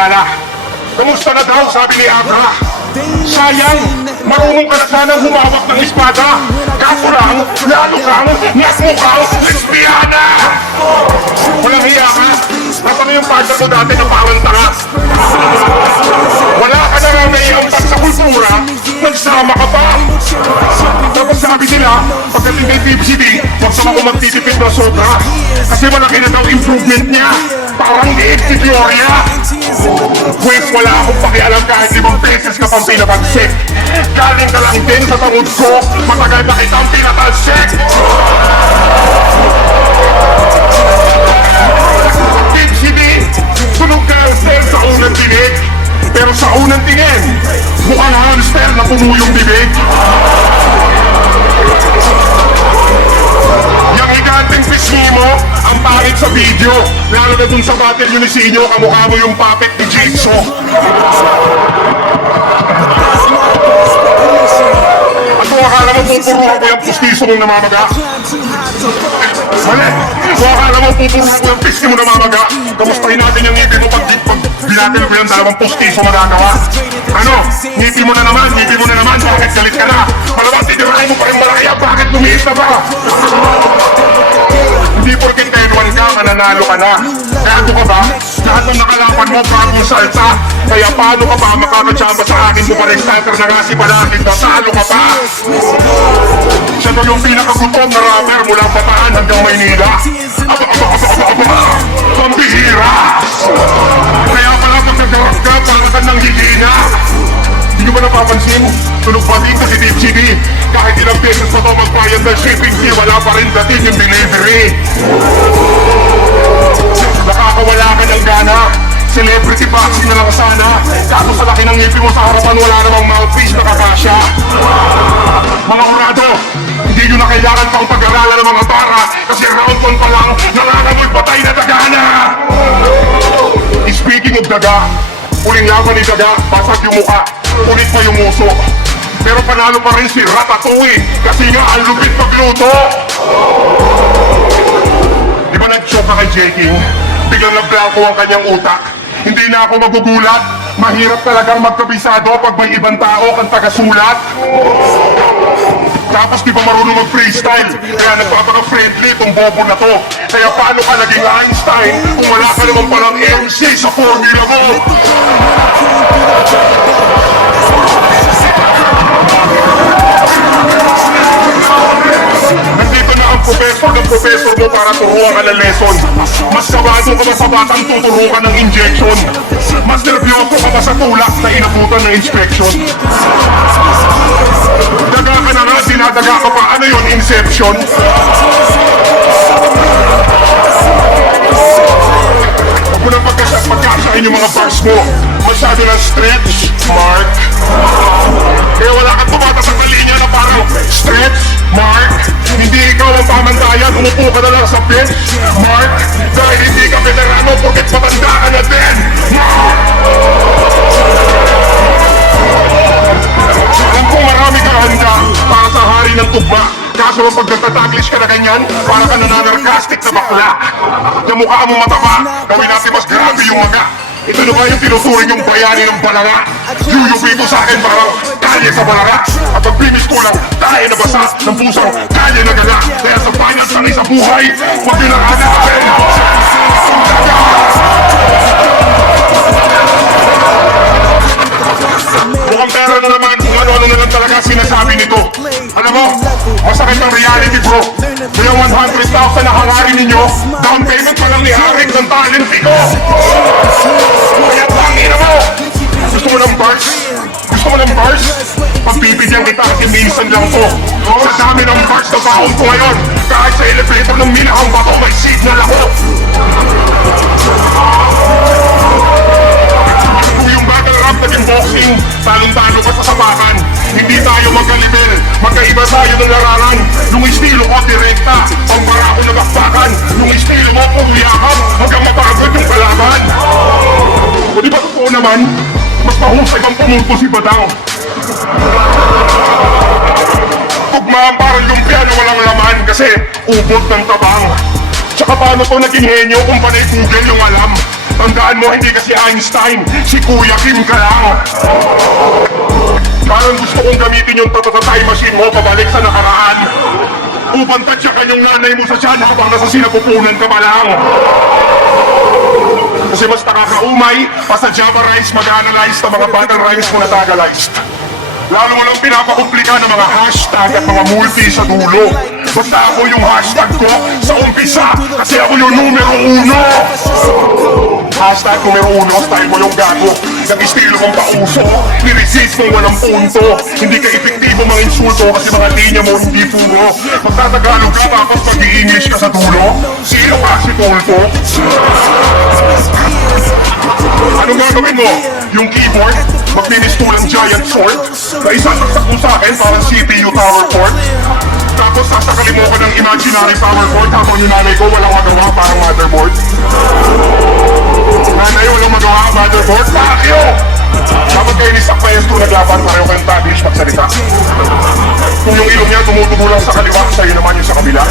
kilala. Kamusta na daw, sabi ni Agra. Sayang, marunong ka na sanang humawak ng espada. Kaso lang, lalo kang nasmukhang lesbiana. Walang hiya ka. Kapag yung partner mo dati na parang tanga. Wala ka na nga naiampas sa kultura, nagsama ka pa. Tapos sabi nila, pagdating kay PBCD, huwag naman ako magtitipid na sobra. Kasi malaki na daw improvement niya. Parang liit si Gloria. Wait, wala akong pakialam kahit 5 beses ka pang pinabagsik. Galing ka lang din sa tangod ko, matagal na kitang pinatalsik. PBCD, sunog ka hamster sa unang tinig. Pero sa unang tingin, mukhang hamster na pumuyong bibig. Yung higanteng pisngi mo, ang pangit sa video. Lalo na dun sa battle yun ni Sinyo, kamukha mo yung puppet ni Jigsaw. At kung akala mo pupuruhan ko yung pustiso mong namamaga. Mali! Kung akala mo pupuruhan ko yung pisngi mo namamaga, kamustahin natin yung ngipin mo pag binatin ko yung 2 pustiso magagawa. Ano? Ngipin mo na naman, bakit galit ka na? Malamang titirahin mo pa rin malaya, bakit lumiit na ba? Hindi porket N1 ka, mananalo ka na. Gago ka ba? Lahat ng nakalapan mo, bagong salta. Kaya paano ka ba makakachamba sa akin kung parang starter na nga si Palakit, nasalo ka pa? Siya to yung pinakagutom na rapper mula Bataan hanggang Maynila. Pambihira! Kaya pala pagkagarap ka, para ka nang hihina. Hindi nyo ba napapansin? Tunog pa din si DFCD. Kahit ilang beses pa ito magbayad ng shipping fee, wala pa rin dating yung delivery. Nakakawala ka ng gana. Celebrity boxing na lang sana. Kaso sa laki ng ngipin mo sa harapan, wala namang mouthpiece na kakasya. Mga urado, hindi nyo na kailangan pang pag-aralan ng mga para. Kasi round 1 pa lang, nangangamoy patay na dagana. Speaking of daga, uling laban ni daga, basag yung mukha, ulit pa yung uso. Pero panalo pa rin si Ratatouille, kasi nga ang lupit magluto. Di ba nag-choke ka kay J-King? Biglang nag-blanco ang kanyang utak. Hindi na ako magugulat. Mahirap talagang magkabisado pag may ibang tao kang tagasulat. Tapos di ba marunong mag-freestyle? Kaya nagpapaka-friendly itong bobo na to. Kaya paano ka naging Einstein kung wala ka naman palang MC sa formula mo? Nandito na ang professor ng professor mo para turuan ka ng lesson. Mas kabado ka ba sa batang tuturuan ng injection? Mas nervyoso ka ba sa tulak na inabutan ng inspection? Daga ka na nga, dinadaga ka pa. Ano yun, Inception? Huwag mo nang pagkasyahin yung mga bars mo. Masyado ng stretch, Mark. Kaya wala kang tumata sa kalinya na parang stretch, Mark. Hindi ikaw ang pamantayan, umupo ka na lang sa bench, Mark. Dahil hindi ka veterano, porket matanda ka na din, Mark. Alam kong marami kang handa para sa hari ng tugma. Kaso pag nagtataglish ka na ganyan, para ka nananarkastic na bakla. Yung mukha mo mataba, gawin natin mas grabe yung maga. Ito na ba yung tinuturing yung bayani ng balanga? Yuyubi ko sa akin parang kalye sa balanga. At pag bimis ko lang, tayo na basa ng pusong kalye na gala. Kaya sa banyan sanay sa buhay, huwag yun ang hanapin. Mukhang pera na naman kung ano-ano na lang talaga sinasabi nito. Alam mo, masakit ang reality bro. Kaya 100,000 na hangarin ninyo, down payment pa lang niharik ng talent ko. Kaya pangina mo! Gusto mo ng bars? Gusto mo ng bars? Pagbibigyan kita kasi minsan lang to. Sa dami ng bars na baon ko ngayon, kahit sa elevator ng minahang bato may signal ako. Kung yung battle rap naging boxing, talong-talo ka sa sapakan. Hindi tayo magkalibel, magkaiba tayo ng larangan. Nung estilo ko direkta, pambara ko nagakbakan. Nung estilo mo pumuyakap, hanggang mapagod yung kalaban. O di ba totoo naman, mas mahusay bang pumunto si Badang? Tugmaan parang lumpia na walang laman kasi ubot ng tabang. Tsaka paano to naging henyo kung panay Google yung alam? Tandaan mo, hindi kasi Einstein, si Kuya Kim ka lang. Parang gusto kong gamitin yung time machine mo pabalik sa nakaraan. Upang tadsyakan yung nanay mo sa tiyan habang nasa sinapupunan ka pa lang. Kasi mas nakakaumay, pasadjabarize, mag-analyze ng mga battle rhymes mo na tagalize. Lalo mo lang pinapakomplika ng mga hashtag at mga multi sa dulo. Basta ako yung hashtag ko sa umpisa kasi ako yung numero 1. Hashtag numero 1, style mo yung gago. Yung estilo mong pauso, niresist mong walang punto. Hindi ka epektibo mga insulto kasi mga linya mo hindi puro. Magtatagalog ka tapos mag-i-English ka sa dulo. Sino ka si Tolpo? Anong gagawin mo? Yung keyboard? Magmimistulang giant sword? Na isasaksak mo sa akin parang CPU tower port? Tapos sasakalin mo ko ng imaginary power cord habang yung nanay ko walang magawa parang motherboard? Nanay, walang magawa motherboard? Bakyo! Kapag kayo ni Sak Maestro naglaban, pareho kayong tabish magsalita. Kung yung ilong niya tumutubo lang sa kaliwa, sa'yo naman yung sa kabila.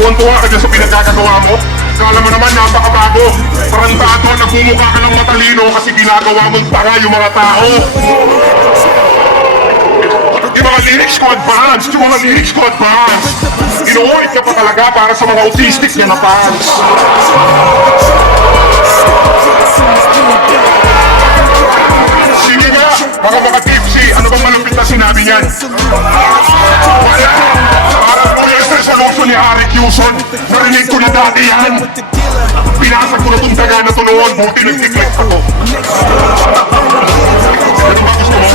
Kung tuwa ka dyan sa pinagkakagawa mo, kala mo naman napakabago. Tarantado, nagmumukha ka ng matalino kasi ginagawa mong tanga yung mga tao. Yung mga lyrics ko advance, yung mga lyrics ko advance. Inuulit ka pa talaga para sa mga autistic niya na fans. Sige nga, mga tipsy, ano bang malapit na sinabi niyan? Wala! Parang New Year's resolution ni Harry Cuson, narinig ko na dati yan. Pinasag ko na itong daga na tunuan, buti nag-declect pa to. Ano ba gusto mo?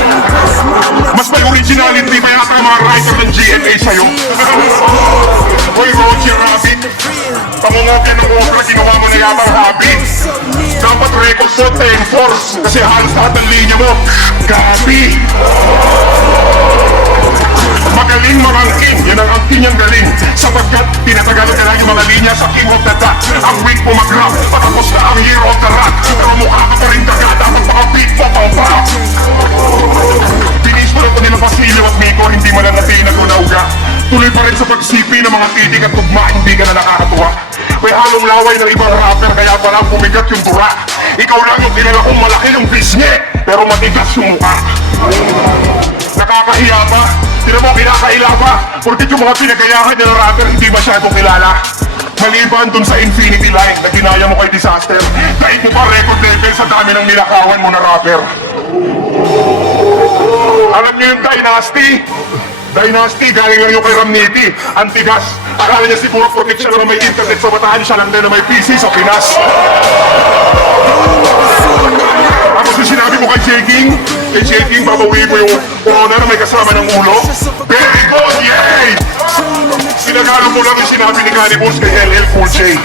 Mas may originality pa yata ang mga writer ng GNA sa'yo. Hoy, Roger Rabbit, pangungopya ng opera, ginawa mo na yabang habit. Dapat record mo 10-4 kasi halos lahat ng linya mo, gabi. Magaling marangking, yan ang acting niyang galing. Sapagkat pinatagal ka lang yung mga linya sa King of the Dot. Ang week mo mag-rap, patapos na ang Year of the Rat. Pero mukha ka pa rin daga, dapat mga beat mo pa. Pinis mo na ito nila Basilio at Miko, hindi mo lang natin nagunauga. Tuloy pa rin sa pagsipi ng mga titik at tugma, hindi ka na nakakatuwa. May halong laway ng ibang rapper, kaya pala bumigat yung dura. Ikaw lang yung kilala kong malaki yung bisngi, pero matigas yung mukha. Nakakahiya pa, tira mo kinakaila pa, porque yung mga pinagayahan niya ng rapper hindi masyadong kilala. Maliban dun sa Infinity Line na ginaya mo kay Disaster, kahit mo pa record level sa dami ng nilakawan mo na rapper. Alam niyo yung Dynasty, galing lang yung kay Ramniti. Antigas, akala niya siguro protection na may internet sa Bataan, siya lang din na may PC sa Pinas. Tapos yung sinabi mo kay J-King, babawi mo yung corona na may kasama ng ulo. Very good, yay! Sinagalo mo lang yung sinabi ni Cannibals kay LL Cool J.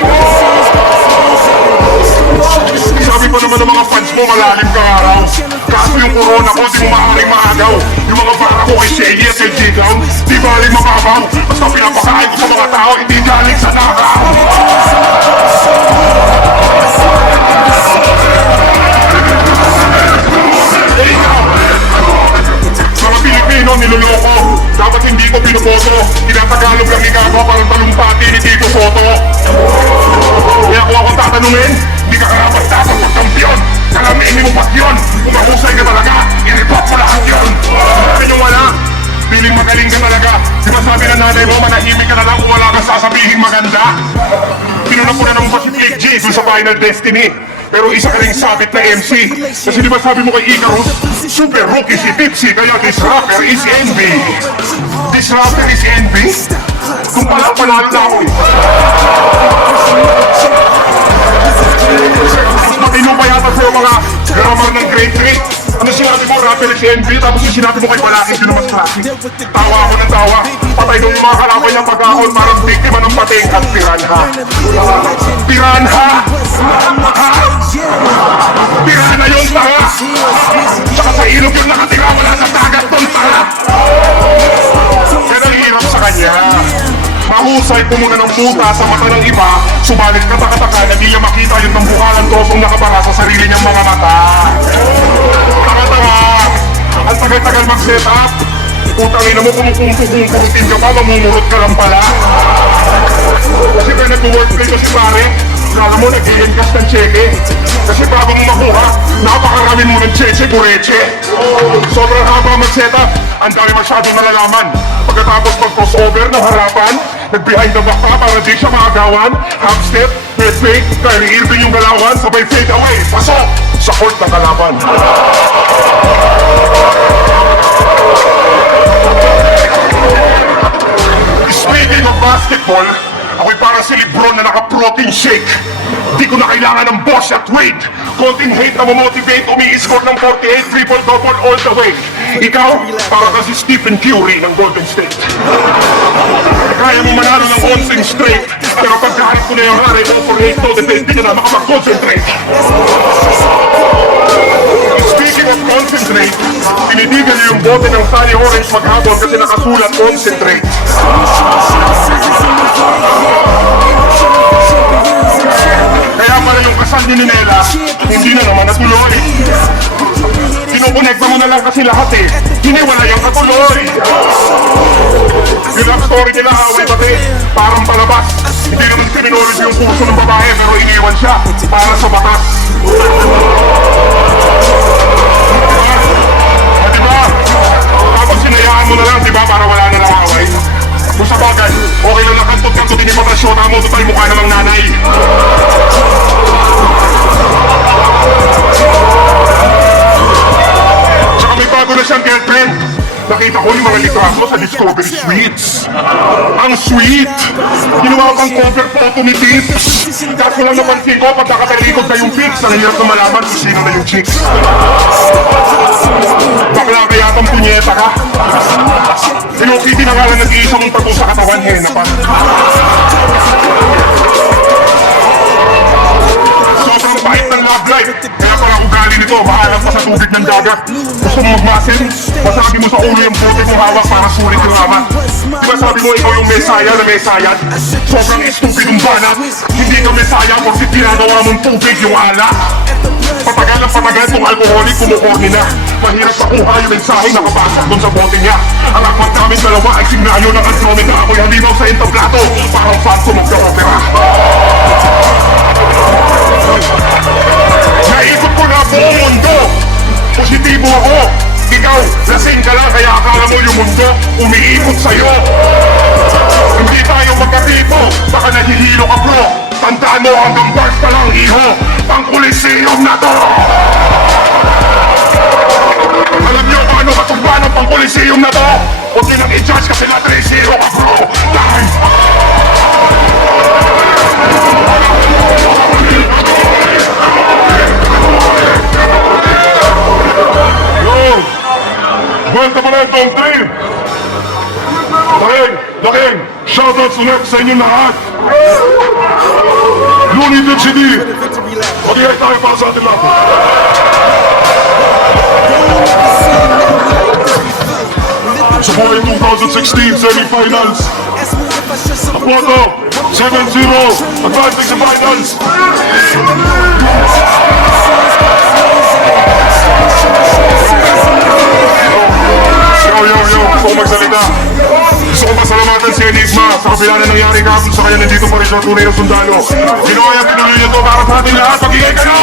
Sabi pa naman ng mga fans mo, malalim ka araw. Kaso yung corona ko, di mo maaaring maagaw. Yung mga para ko kay Shelly at kay J-Down, di maaaring mababaw. Basta pinapakain ko sa mga tao, hindi galing sa nakaw. Mga Pilipino, niloloko. Dapat hindi ko pinuboto. Tinatagalog lang ikaw parang talumpati ni Tito Soto. Kaya kung akong tatanungin, hindi ka karapat dapat magkampiyon. Kalaminin mo ba't yun? Kung mahusay ka talaga, i-report mo lahat yun. Sabi nyo wala, feeling magaling ka talaga. Di ba sabi ng nanay mo, manahimik ka na lang kung wala ka sasabihin maganda? Pinunap ko na ng Pacific G dun sa Final Destiny. Pero isa ka rin sabit na MC. Kasi di ba sabi mo kay Icarus, super rookie si Tipsy, kaya this rapper is envy. This rapper is envy? Kung palang panalo na ako eh. Matino pa yata sa mga grammar ng grade 3. Ano sinabi mo, rapper is envy, tapos yung sinabi mo kay Balakid, yun ang mas classic. Tawa ako ng tawa. Patay nung yung mga kalaban niyang pagkakon, parang biktima ng pating at piranha. Piranha! Ha? Piranha yun, tanga! Tsaka sa ilog yung nakatira, wala sa dagat doon, tanga! Kaya hirap sa kanya. Mahusay po muna ng puta sa mata ng iba, subalit katakataka na di niya makita yung tambukalang tosong nakabara sa sarili niyang mga mata. Tanga-tanga! Ang tagal-tagal mag-set up. Putang ina mo, kumukumpung-kumpurutin ka pa, mamumurot ka lang pala. Kasi kaya nag-workplay ko si pare, Kala mo nag-i-encash ng cheque. Kasi bago mo makuha, napakarami mo ng cheche, bureche. Sobrang haba mag-setup, ang dami masyadong nalalaman. Pagkatapos mag-crossover ng harapan, nag-behind the back pa para di siya makagawan. Half step, head fake, Kyrie Irving yung galawan, sabay fade away, pasok sa court ng kalaban. Speaking of basketball, ako'y parang si Lebron na naka-protein shake. Di ko na kailangan ng boss at weight. Konting hate na mamotivate, umi-score ng 48, triple-double all the way. Ikaw, para ka si Stephen Curry ng Golden State. Kaya mo manalo ng 11 straight, pero pagkaharap ko na yung rare, overhate to defend, di ka na makapag-concentrate. Speaking of concentrate, tinitigil niyo yung bote ng Sunny Orange maghapon kasi nakasulat concentrate. Kaya pala yung kasal ni Nela, hindi na naman natuloy. Kinukonekta mo na lang kasi lahat eh, hiniwala yung katuloy. Yung love story nila, away pati, parang palabas. Hindi naman criminology yung puso ng babae, pero iniwan siya para sa batas. Diba? Tapos sinayaan mo na lang, diba, para wala na lang away. Kung sa bagay, okay lang nakantot-kantot hindi pa tasyota mo, total mukha namang nanay. Tsaka may bago na siyang girlfriend. Nakita ko yung mga litrato sa Discovery Suites. Ang sweet! Ginawa pang cover photo ni Tips. Kaso lang napansin ko, pag nakatalikod na yung pics, ang hirap na malaman kung sino na yung chicks. Bakla kaya tang punyeta ka? Pinukiti na nga lang nag-iisang tato sa katawan, hena pa. Sobrang bait ng love life. Kaya pala ugali nito, mahalang pa sa tubig ng dagat. Gusto mo magmasin? Masagi mo sa ulo yung bote kong hawak para sulit yung amat. Diba sabi mo ikaw yung mesaya na mesayad? Sobrang estupidong banat. Hindi ka mesaya kasi ginagawa mong tubig yung ala. Patagal ang patagal kung alkoholik kumukorni na. Mahirap makuha yung mensaheng nakapasok doon sa bote niya. Ang akmat namin dalawa ay signalyo ng Andromeda. Ako'y halimaw sa entablado, parang Phantom of the Opera. Naikot ko na buong mundo. Positibo ako. Ikaw, lasing ka lang kaya akala mo yung mundo umiikot sa'yo. Hindi tayo magkatipo, baka nahihilo ka bro. Tandaan mo hanggang bars ka lang iho. Pang Coliseum na to. Alam niyo kung ano katumba ng pang Coliseum na to? Huwag niyo nang i-judge kasi na 3-0 ka bro. Dahil Buwelta mo na yung Tom 3! Laking! Shoutouts ulit sa inyong lahat! United City! Mag-ihay tayo para sa atin lahat! Sa buhay 2016 semi-finals! Apoto! 7-0! Advancing sa finals! Yo! Gusto ko magsalita. Gusto ko pasalamatan si Enigma sa kabila na nangyari kahapon sa kanya nandito pa rin siya tunay na sundalo. Ginawa niya, pinuloy niya to para sa ating lahat. Mag-iingay ka na!